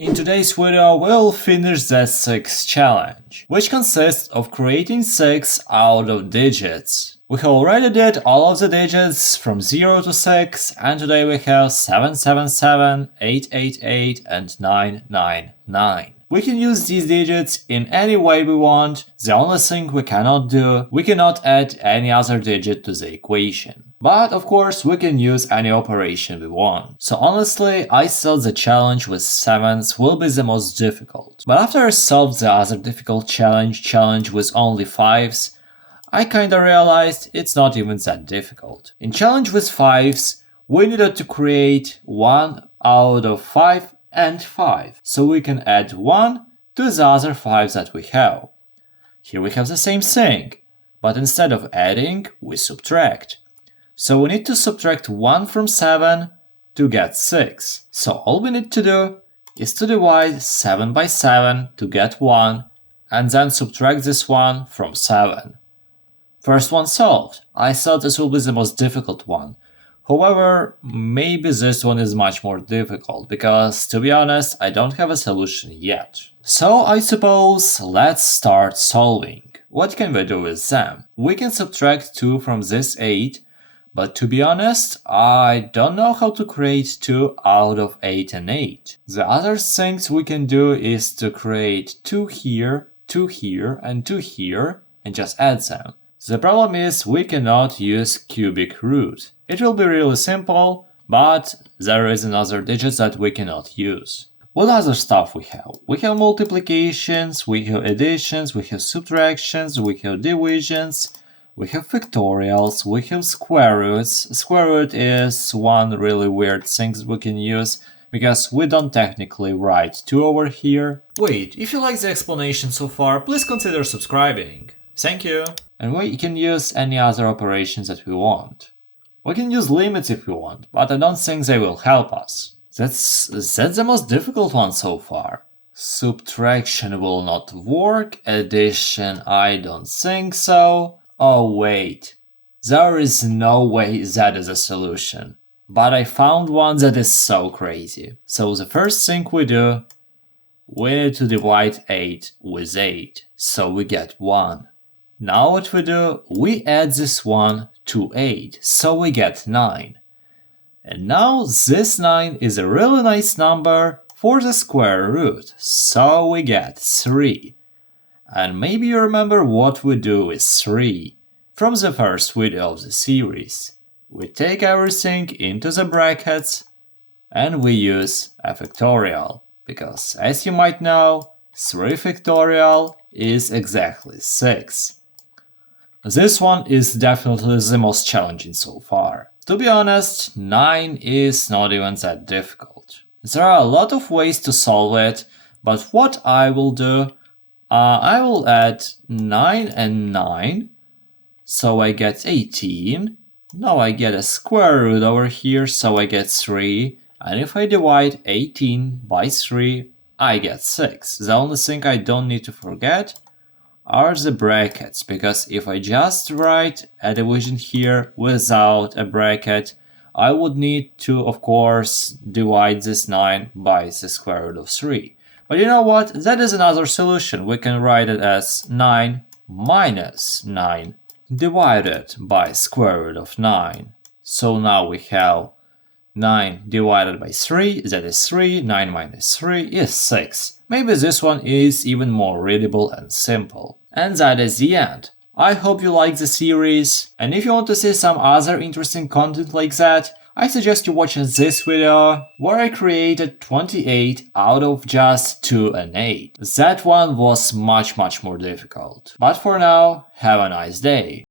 In today's video, we'll finish the 6 challenge, which consists of creating 6 out of digits. We have already did all of the digits from 0 to 6, and today we have 777, 888, and 999. We can use these digits in any way we want. The only thing we cannot do, we cannot add any other digit to the equation. But of course, we can use any operation we want. So honestly, I thought the challenge with 7s will be the most difficult. But after I solved the other difficult challenge with only 5s, I kinda realized it's not even that difficult. In challenge with 5s, we needed to create 1 out of 5 and 5, so we can add 1 to the other 5s that we have. Here we have the same thing, but instead of adding, we subtract. So we need to subtract 1 from 7 to get 6. So all we need to do is to divide 7 by 7 to get 1, and then subtract this one from 7. First one solved. I thought this will be the most difficult one. However, maybe this one is much more difficult, because to be honest, I don't have a solution yet. So I suppose let's start solving. What can we do with them? We can subtract 2 from this 8, but to be honest, I don't know how to create 2 out of 8 and 8. The other things we can do is to create 2 here, 2 here, and 2 here, and just add them. The problem is we cannot use cubic root. It will be really simple, but there is another digit that we cannot use. What other stuff we have? We have multiplications, we have additions, we have subtractions, we have divisions, we have factorials, we have square roots. Square root is one really weird thing that we can use, because we don't technically write 2 over here. Wait, if you like the explanation so far, please consider subscribing. Thank you! And we can use any other operations that we want. We can use limits if we want, but I don't think they will help us. That's the most difficult one so far. Subtraction will not work, addition I don't think so. Oh wait, there is no way that is a solution. But I found one that is so crazy. So the first thing we do, we need to divide 8 with 8, so we get 1. Now what we do, we add this 1 to 8, so we get 9. And now this 9 is a really nice number for the square root, so we get 3. And maybe you remember what we do with 3 from the first video of the series. We take everything into the brackets and we use a factorial, because as you might know, 3 factorial is exactly 6. This one is definitely the most challenging so far. To be honest, 9 is not even that difficult. There are a lot of ways to solve it, but what I will do, I will add 9 and 9, so I get 18. Now I get a square root over here, so I get 3, and if I divide 18 by 3, I get 6. The only thing I don't need to forget are the brackets, because if I just write a division here without a bracket, I would need to, of course, divide this 9 by the square root of 3. But you know what? That is another solution. We can write it as 9 minus 9 divided by square root of 9. So now we have 9 divided by 3, that is 3, 9 minus 3 is 6. Maybe this one is even more readable and simple. And that is the end. I hope you like the series, and if you want to see some other interesting content like that, I suggest you watch this video, where I created 28 out of just 2 and 8. That one was much more difficult. But for now, have a nice day.